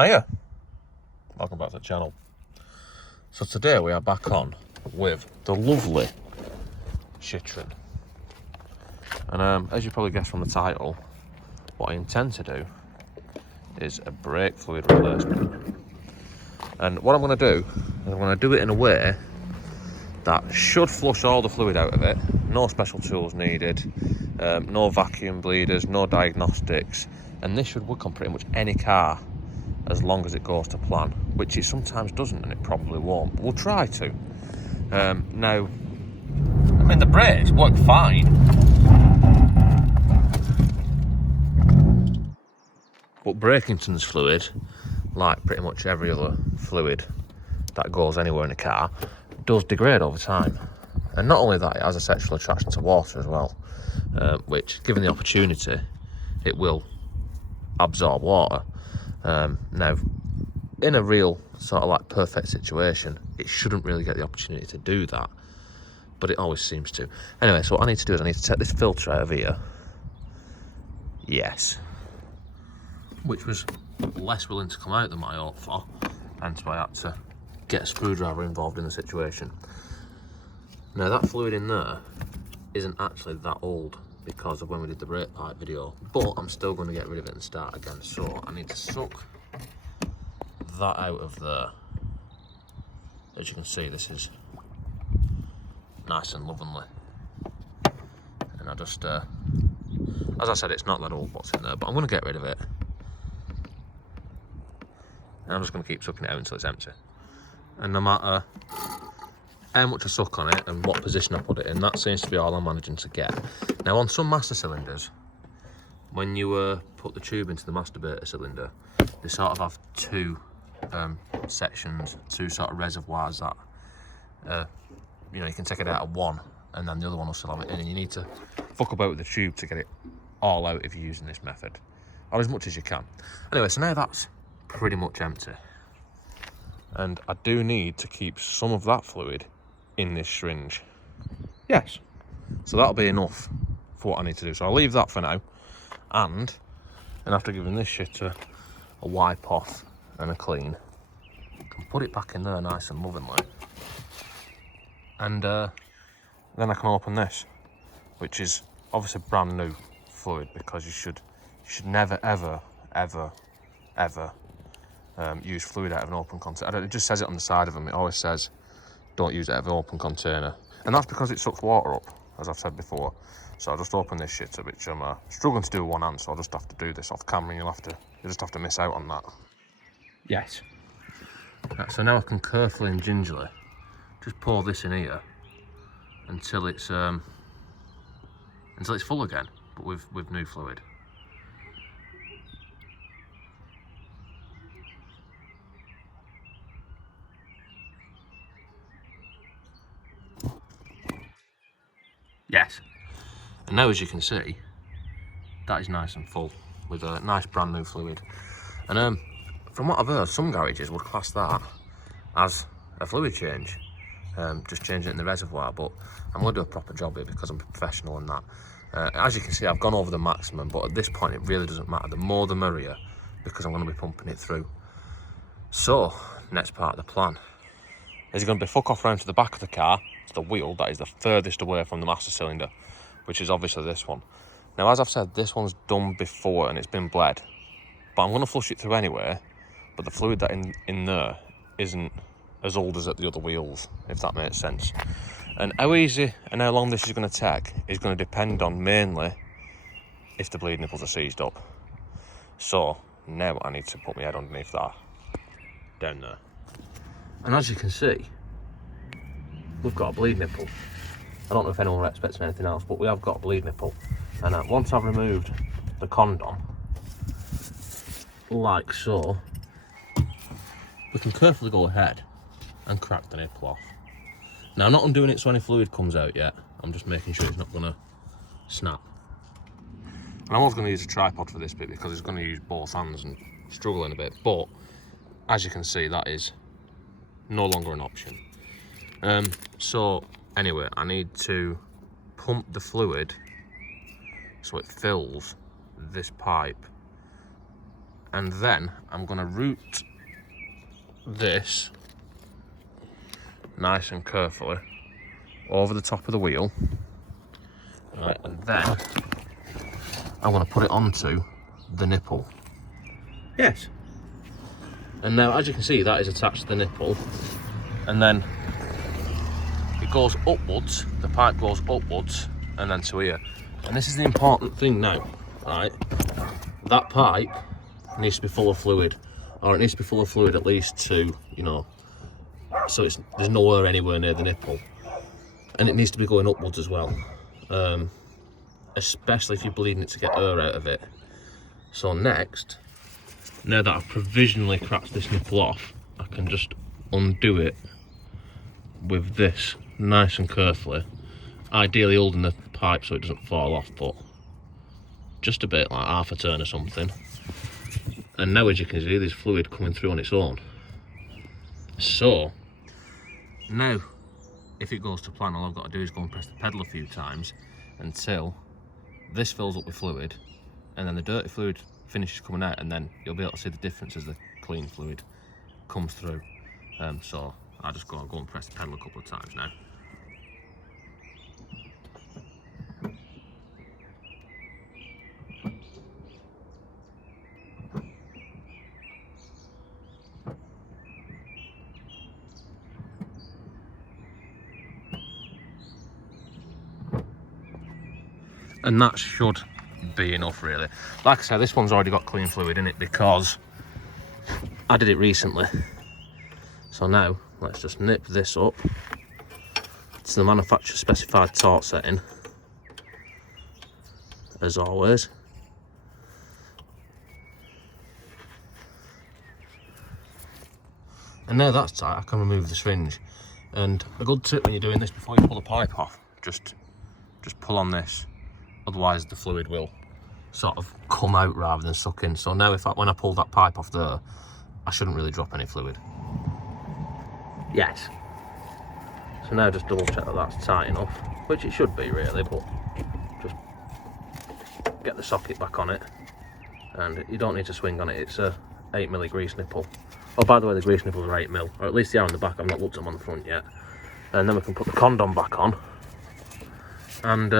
Hiya, welcome back to the channel. So today we are back on with the lovely Citroen. And as you probably guessed from the title, what I intend to do is a brake fluid replacement. And what I'm going to do is I'm going to do it in a way that should flush all the fluid out of it. No special tools needed, no vacuum bleeders, no diagnostics. And this should work on pretty much any car as long as it goes to plan, which it sometimes doesn't, and it probably won't. But we'll try to. Now, I mean, the brakes work fine, but Brakington's fluid, like pretty much every other fluid that goes anywhere in a car, does degrade over time. And not only that, it has a sexual attraction to water as well, which, given the opportunity, it will absorb water. Now, in a real sort of like perfect situation, it shouldn't really get the opportunity to do that, but it always seems to. Anyway, so what I need to do is I need to take this filter out of here. Yes. Which was less willing to come out than I hoped for, hence why I had to get a screwdriver involved in the situation. Now, that fluid in there isn't actually that old because of when we did the brake pipe video, but I'm still going to get rid of it and start again. So I need to suck that out of there. As you can see, this is nice and lovely. And I just, as I said, it's not that old what's in there, but I'm going to get rid of it. And I'm just going to keep sucking it out until it's empty. And no matter how much I suck on it and what position I put it in, that seems to be all I'm managing to get. Now, on some master cylinders, when you put the tube into the masturbator cylinder, they sort of have two sections, two sort of reservoirs that, you know, you can take it out of one and then the other one will still have it in, and you need to fuck about with the tube to get it all out if you're using this method, or as much as you can. Anyway, so now that's pretty much empty. And I do need to keep some of that fluid in this syringe. Yes. So that'll be enough for what I need to do. So I'll leave that for now. And after giving this shit a wipe off and a clean, I can put it back in there nice and lovingly. And then I can open this, which is obviously brand new fluid, because you should never, ever, ever, ever use fluid out of an open container. It just says it on the side of them. It always says, don't use it out of an open container. And that's because it sucks water up, as I've said before. So I'll just open this shit up, which I'm struggling to do with one hand, so I'll just have to do this off camera, and you'll just have to miss out on that. Yes. Right, so now I can carefully and gingerly just pour this in here until it's full again, but with new fluid. Yes. And now, as you can see, that is nice and full with a nice brand new fluid. And from what I've heard, some garages would class that as a fluid change, just changing it in the reservoir, but I'm going to do a proper job here because I'm a professional in that. As you can see, I've gone over the maximum, but at this point it really doesn't matter. The more the merrier, because I'm going to be pumping it through. So, next part of the plan is going to be fuck off round to the back of the car, to the wheel that is the furthest away from the master cylinder, which is obviously this one. Now, as I've said, this one's done before and it's been bled, but I'm going to flush it through anyway. But the fluid that in there isn't as old as at the other wheels, if that makes sense. And how easy and how long this is going to take is going to depend on mainly if the bleed nipples are seized up. So now I need to put my head underneath that, down there. And as you can see, we've got a bleed nipple. I don't know if anyone were expecting anything else, but we have got a bleed nipple. And once I've removed the condom, like so, we can carefully go ahead and crack the nipple off. Now, I'm not undoing it so any fluid comes out yet. I'm just making sure it's not going to snap. And I was going to use a tripod for this bit because it's going to use both hands and struggling a bit. But as you can see, that is no longer an option. So anyway, I need to pump the fluid so it fills this pipe And then I'm going to route this nice and carefully over the top of the wheel. Right, and then I'm going to put it onto the nipple. Yes. And now, as you can see, that is attached to the nipple. And then it goes upwards, the pipe goes upwards, and then to here. And this is the important thing now, right? That pipe needs to be full of fluid, or it needs to be full of fluid at least to, you know, so there's nowhere anywhere near the nipple. And it needs to be going upwards as well, especially if you're bleeding it to get air out of it. So next, now that I've provisionally cracked this nipple off, I can just undo it with this nice and carefully, ideally holding the pipe so it doesn't fall off, but just a bit, like half a turn or something. And now, as you can see, there's fluid coming through on its own. So now, if it goes to plan, all I've got to do is go and press the pedal a few times until this fills up with fluid, and then the dirty fluid finishes coming out, and then you'll be able to see the difference as the clean fluid comes through. So I'll just go and press the pedal a couple of times now. And that should be enough, really. Like I said, this one's already got clean fluid in it because I did it recently. So now, let's just nip this up to the manufacturer specified torque setting, as always. And now that's tight, I can remove the syringe. And a good tip when you're doing this, before you pull the pipe off, just pull on this. Otherwise the fluid will sort of come out rather than suck in. So now when I pull that pipe off there, I shouldn't really drop any fluid. Yes. So now just double check that that's tight enough, which it should be really, but just get the socket back on it. And you don't need to swing on it, it's a 8mm grease nipple. Oh, by the way, the grease nipples are 8mm, or at least they are on the back. I've not looked at them on the front yet. And then we can put the condom back on. And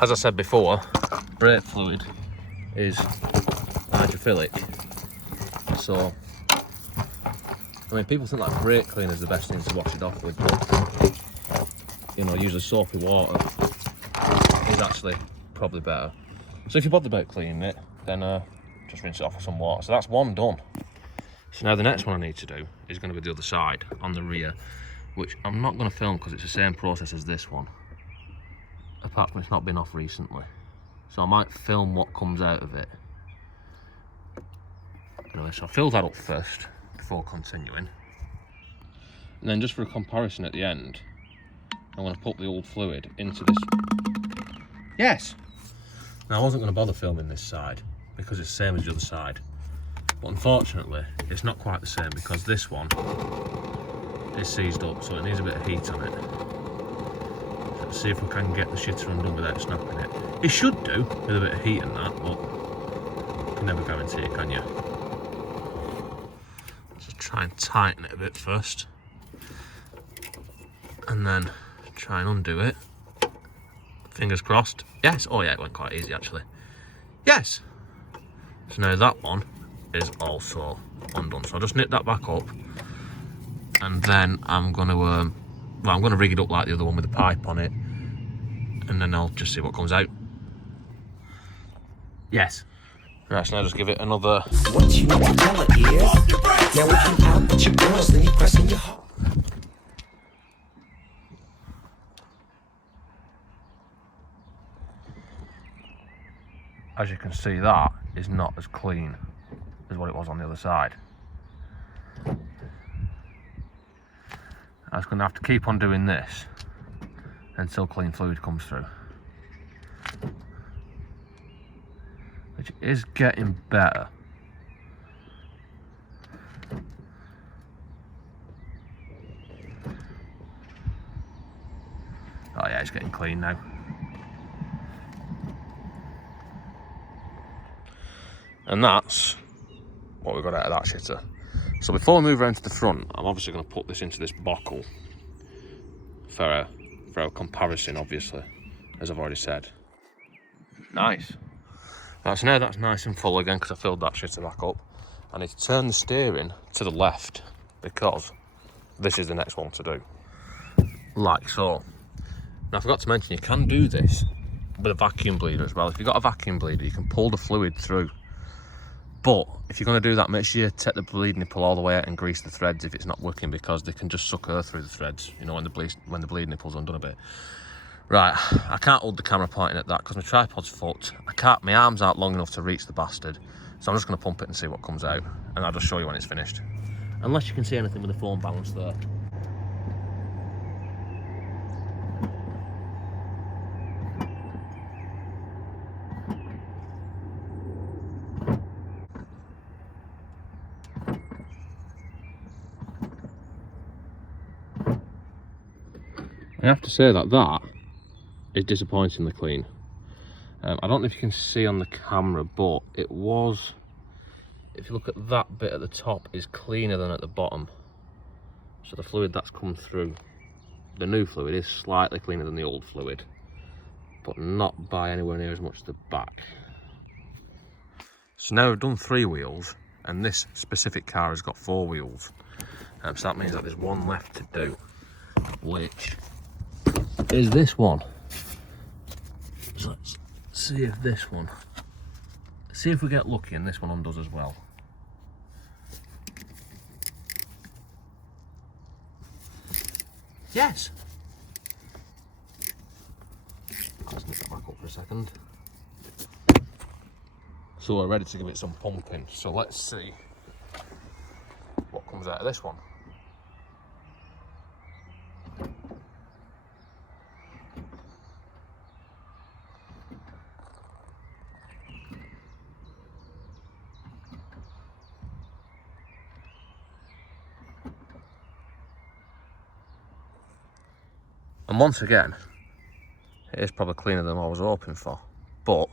as I said before, brake fluid is hydrophilic. So, I mean, people think like brake cleaner is the best thing to wash it off with, but, you know, usually soapy water is actually probably better. So if you bother about cleaning it, then just rinse it off with some water. So that's one done. So now the next one I need to do is going to be the other side, on the rear, which I'm not going to film because it's the same process as this one, apart from it's not been off recently. So I might film what comes out of it. Anyway, so I'll fill that up first before continuing. And then just for a comparison at the end, I'm going to put the old fluid into this. Yes! Now I wasn't going to bother filming this side because it's the same as the other side. But unfortunately, it's not quite the same because this one is seized up, so it needs a bit of heat on it. So let's see if we can get the shitter undone without snapping it. It should do, with a bit of heat and that, but you can never guarantee it, can you? So try and tighten it a bit first. And then try and undo it. Fingers crossed. Yes! Oh yeah, it went quite easy actually. Yes! So now that one is also undone. So I'll just nip that back up, and then I'm going to, well, I'm going to rig it up like the other one with the pipe on it, and then I'll just see what comes out. Yes. Right, so now just give it another. What you know what tell it is. Now if you out with your girls, then you pressing your heart. As you can see, that is not as clean as what it was on the other side. I was going to have to keep on doing this until clean fluid comes through, which is getting better. Oh yeah, it's getting clean now. And that's what we got out of that shitter. So before we move around to the front, I'm obviously going to put this into this bottle for a comparison, obviously, as I've already said. Nice. Right, so now that's nice and full again because I filled that shitter back up. I need to turn the steering to the left because this is the next one to do. Like so. Now I forgot to mention, you can do this with a vacuum bleeder as well. If you've got a vacuum bleeder, you can pull the fluid through. But if you're going to do that, make sure you take the bleed nipple all the way out and grease the threads if it's not working, because they can just suck air through the threads, you know, when the bleed nipple's undone a bit. Right, I can't hold the camera pointing at that because my tripod's fucked. My arms aren't long enough to reach the bastard. So I'm just going to pump it and see what comes out. And I'll just show you when it's finished. Unless you can see anything with the phone balance there. I have to say that is disappointingly clean. I don't know if you can see on the camera, but it was, if you look at that bit at the top, is cleaner than at the bottom. So the fluid that's come through, the new fluid is slightly cleaner than the old fluid, but not by anywhere near as much as the back. So now we've done 3 wheels, and this specific car has got 4 wheels. So that means that there's one left to do, which is this one. So let's see if this one, see if we get lucky and this one undoes as well. Yes! Let's nip that back up for a second. So we're ready to give it some pumping. So let's see what comes out of this one. And once again, it is probably cleaner than what I was hoping for, but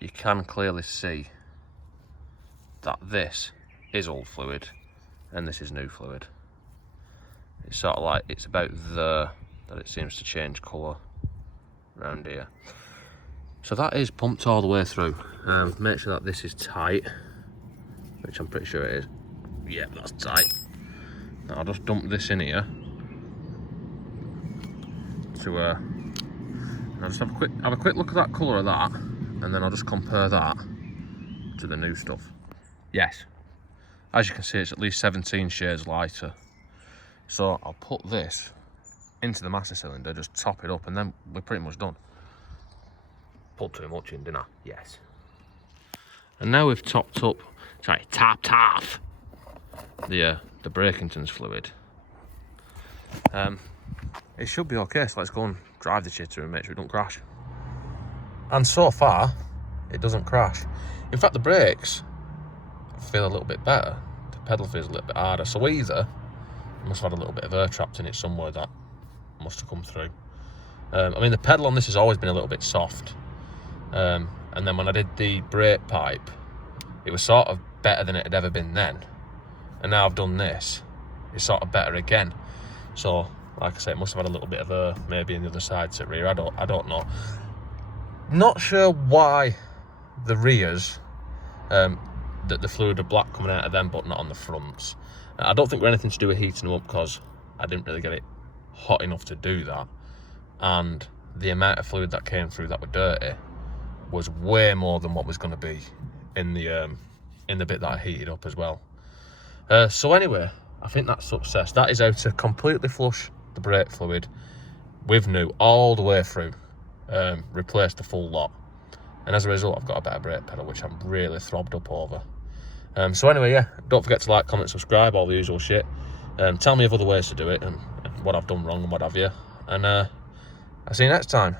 you can clearly see that this is old fluid and this is new fluid. It's sort of like, it's about there that it seems to change colour around here. So that is pumped all the way through. Make sure that this is tight, which I'm pretty sure it is. Yeah, that's tight. Now I'll just dump this in here. I'll just have a quick look at that colour of that, and then I'll just compare that to the new stuff. Yes, as you can see, it's at least 17 shades lighter. So I'll put this into the master cylinder, just top it up, and then we're pretty much done. Put too much in, didn't I? Yes. And now we've topped the Breakington's fluid. It should be okay, so let's go and drive the shitter and make sure it don't crash. And so far, it doesn't crash. In fact, the brakes feel a little bit better. The pedal feels a little bit harder. So either it must have had a little bit of air trapped in it somewhere that must have come through. I mean, the pedal on this has always been a little bit soft. And then when I did the brake pipe, it was sort of better than it had ever been then. And now I've done this, it's sort of better again. So, like I say, it must have had a little bit of air, maybe in the other side to rear. I don't know. Not sure why the rears, that the fluid are black coming out of them, but not on the fronts. I don't think we're anything to do with heating them up, because I didn't really get it hot enough to do that. And the amount of fluid that came through that were dirty was way more than what was going to be in the bit that I heated up as well. So anyway, I think that's success. That is how to completely flush the brake fluid with new all the way through, replace the full lot, and as a result I've got a better brake pedal, which I'm really throbbed up over. So anyway, yeah, don't forget to like, comment, subscribe, all the usual shit. Tell me of other ways to do it and what I've done wrong and what have you, and I'll see you next time.